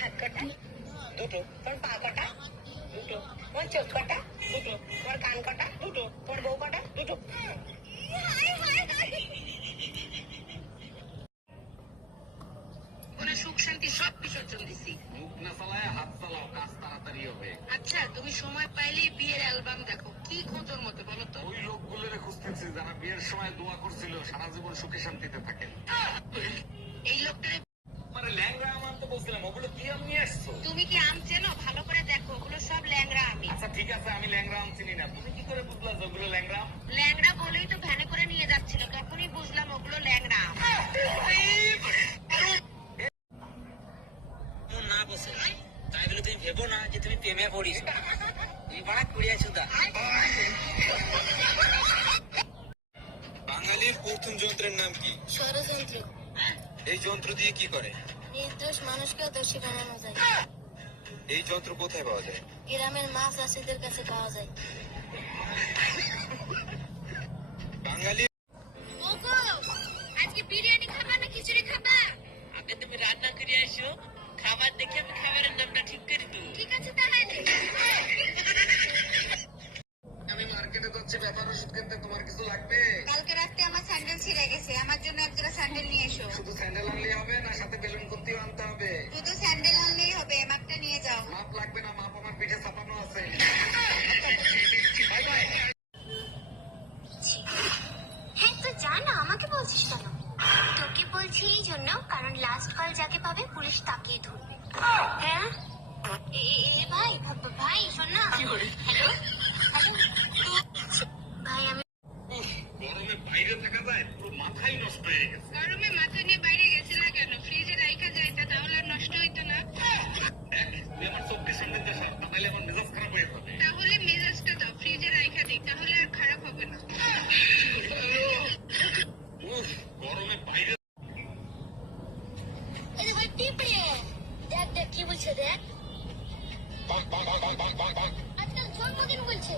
হাত কটা? দুটো। তোমার পা কটা? দুটো। তোমার চোখ কটা? দুটো। তোমার কান কটা? দুটো। তোমার বউ কটা? দুটো। সুখ শান্তি সব বিসর্জন দিছি। মুখ না চালায় হাত চালাও, কাজ তাড়াতাড়ি হবে। আচ্ছা, তুমি সময় পাইলেই বিয়ের অ্যালবাম দেখো। কি খোঁজোর মতো বলো তো? ওই লোকগুলোরে খুঁজতেছি যারা বিয়ের সময় দোয়া করছিল সারা জীবন সুখে শান্তিতে থাকেন। এই লোকটারে ল্যাংড়া আম আনতে বলছিলাম, ওগুলো কি আম নিয়ে আসছো? তুমি কি আম চেনো? ভালো করে দেখো, ওগুলো সব ল্যাংড়া আমি। আচ্ছা ঠিক আছে, আমি ল্যাংড়া আম চিনি না। তুমি কি করে বুঝলা যে ওগুলো ল্যাংড়া আম? ল্যাংড়া বলেই তো ভ্যানে করে নিয়ে যাচ্ছিল, তখনই বুঝলাম ওগুলো ল্যাংড়া আম। না বসে তাই বলে তুমি ভেবো না যে তুমি প্রেমে পড়িস। তুমি বাড়া করিয়াছো দা। বাঙালির প্রথম যন্ত্রের নাম কি? ষড়যন্ত্র। এই যন্ত্র দিয়ে কি করে? নির্দোষ মানুষকে দোষী বানানো যায়। এই যন্ত্র কোথায় পাওয়া যায়? গ্রামের মাছ চাষিদের কাছে পাওয়া যায়। বাঙালি আজকে বিরিয়ানি খাবা না খিচুড়ি খাবা? আগে তুমি রান্না করে আসো, খাবার দেখে আমি খাবারের নামটা ঠিক করে দেবো। ঠিক আছে তাহলে। আমি মার্কেটে যাচ্ছি ব্যাপার ওষুধ কিনতে, তোমার কিছু লাগবে? কালকে রাতে আমার স্যান্ডেল ছিঁড়ে গেছে, আমার জন্য এক জোড়া স্যান্ডেল নিয়ে এসো। শুধু স্যান্ডেল আনলেই হবে না, সাথে বেলুন করতেও আনতে হবে? শুধু স্যান্ডেল আনলেই হবে, মাপটা নিয়ে যাও। মাপ লাগবে না, মাপ আমার পিঠে ছাপানো আছে। হ্যাঁ তো জানা, আমাকে বলছিস কেন? তোকে বলছি এই জন্য, কারণ লাস্ট কল যাকে পাবে পুলিশ তাকেই ধরবে। হ্যাঁ ভাই ভাই শোন না। হ্যালো ভাই, আমি গরমে বাইরে থাকা যায়, পুরো মাথাই নষ্ট হয়ে গেছে। গরমে মাথা নিয়ে বাইরে গেছিলা কেন? ফ্রিজে রাইখা যাইতা, তাহলে আর নষ্ট হইতো না। আমার 24 ঘন্টার দেশে, তাহলে আমার মেজাজ খারাপ হয়ে যাবে। তাহলে মেজাজটা দাও, ফ্রিজে রাইখা দিই, তাহলে আর খারাপ হবে না। গরমে বাইরে ভাই টিপড়ে দেখ দেখ কি বলছে দেখ। আজকাল জন্মদিন বলছে,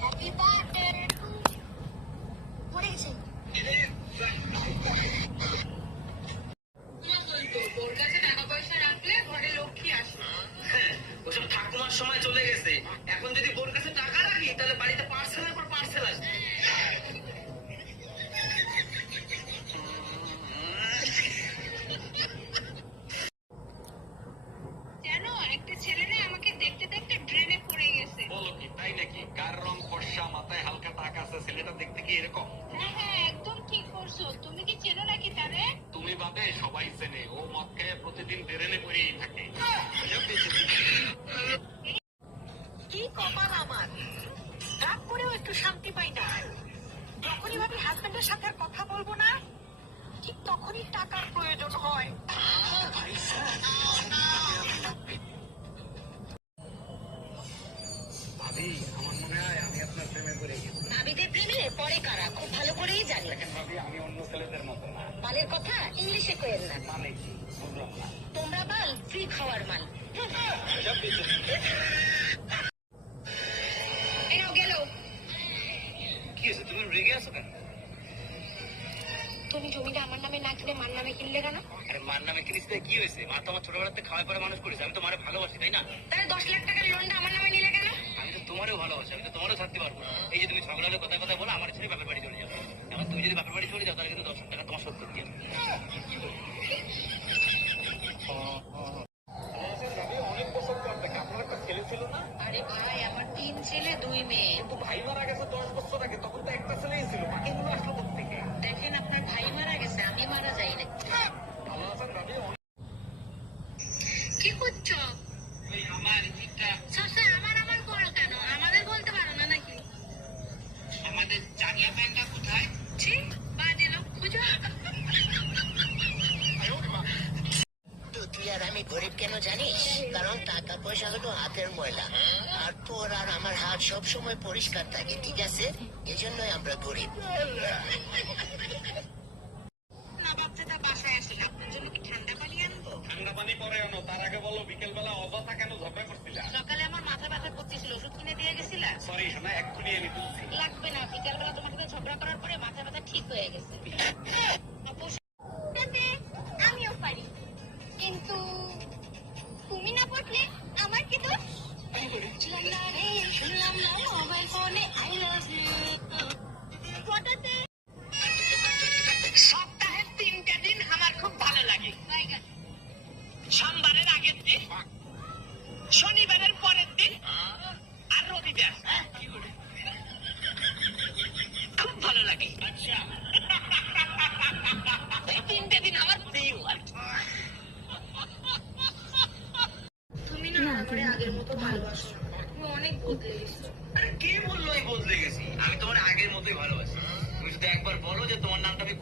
হ্যাপি বার্থডে মরে গেছে। তোর কাছে টাকা পয়সা রাখলে ঘরে লক্ষ্মী আসে। হ্যাঁ, ওসব ঠাকুমার সময় চলে গেছে। এখন যদি বোর কাছে টাকা রাখি তাহলে বাড়িতে পার্সেলের পর পার্সেল আসবে। জানো, একটা ছেলে আমাকে দেখতে দেখতে ড্রেনে পড়ে গেছে। বলো কি, তাই নাকি? কার রং ফর্সা, মাথায় হালকা টাক আছে, ছেলেটা দেখতে কি এরকম? হ্যাঁ হ্যাঁ, একদম ঠিক করছো। তুমি কি চেনো নাকি তারে? তুমি বাদে সবাই চেনে। ও মদ খেয়ে প্রতিদিন ড্রেনে পড়েই থাকে। কি কপাল আমার, রাগ করেও একটু শান্তি পাই না। যখনই ভাবি হাজবেন্ডের সাথে আর কথা বলবো না, ঠিক তখনই টাকার প্রয়োজন হয়। ভাবি, আমার মনে হয় আমি আপনার প্রেমে পড়ে গেছি। ভাবিদের প্রেমে পরে কারা খুব ভালো করেই জানি। দেখেন ভাবি, আমি অন্য ছেলেদের মতো না। মালের কথা ইংলিশে কইেন না। মানে কি বুঝলাম না? তোমরা মাল, ফ্রি খাওয়ার মাল। গেল কি হয়েছে? তুমি রেগে আছো কেন? তুমি জমিটা আমার নামে না কিনে মার নামে কিনলে কেন? আরে মার নামে কিনিস কি হয়েছে? মা তো আমার ছোটবেলাতে খাওয়াই পরে মানুষ করেছে। আমি তো মারে ভালোবাসি, তাই না? তাহলে 10 লাখ টাকার লোনটা আমার নামে নিলে কেন? আমি তো তোমারও ভালোবাসি, আমি তো তোমারও ছাড়তে পারবো না। এই যে তুমি ঝগড়া হলে কথা কথা বলো, আমার ছেলে বাপের বাড়ি চলে যাবে। এখন তুমি যদি বাপের বাড়ি চলে যাও তাহলে কিন্তু 10 লাখ টাকা তোমার শোধ করতে হবে। অনেক বছর পর দেখে আপনার একটা ছেলে ছিল না? আরে ভাই, আমার 3 ছেলে 2 মেয়ে। কিন্তু ভাই মারা গেছে 10 বছর আগে, তখন তো একটা ছেলেই ছিল, বাকিগুলো আসলো কোত্থেকে? দেখেন, আপনার ভাই মারা গেছে, আমি মারা যাই না। ভালো আছেন ভাবি? কি করছো? আমার আমার করো কেন? আমাদের বলতে পারো না নাকি? আমাদের জানিয়া প্যান্টটা কোথায়? বাজে লোক খুঁজো। তুই আর আমি গরিব কেন জানিস? কারণ টাকা পয়সা হলো হাতের ময়লা, আর তোর আর আমার হাত সব সময় পরিষ্কার থাকে, ঠিক আছে? এই জন্যই আমরা গরিব। না বাচ্চাটা বাসায় আসলে আপনার জন্য কি ঠান্ডা পানি আনবো? ঠান্ডা পানি পরে আনো, তার আগে বলো বিকেল বেলা অযথা কেন ঝগড়া করছিলা? সকালে আমার মাথা ব্যথা করতেছিল, ওষুধ কিনে দিয়ে গেছিলা? সরি শোনা, এক্ষুনি এনে দিচ্ছি। লাগবে না, বিকেল বেলা তোমার সাথে ঝগড়া করার পরে মাথা ব্যথা ঠিক হয়ে গেছে। আমিও পারি, কিন্তু তুমি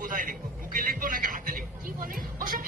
কোথায় লিখবো, বুকে লিখবো নাকি হাতে লিখবো? কি বলে? ওসব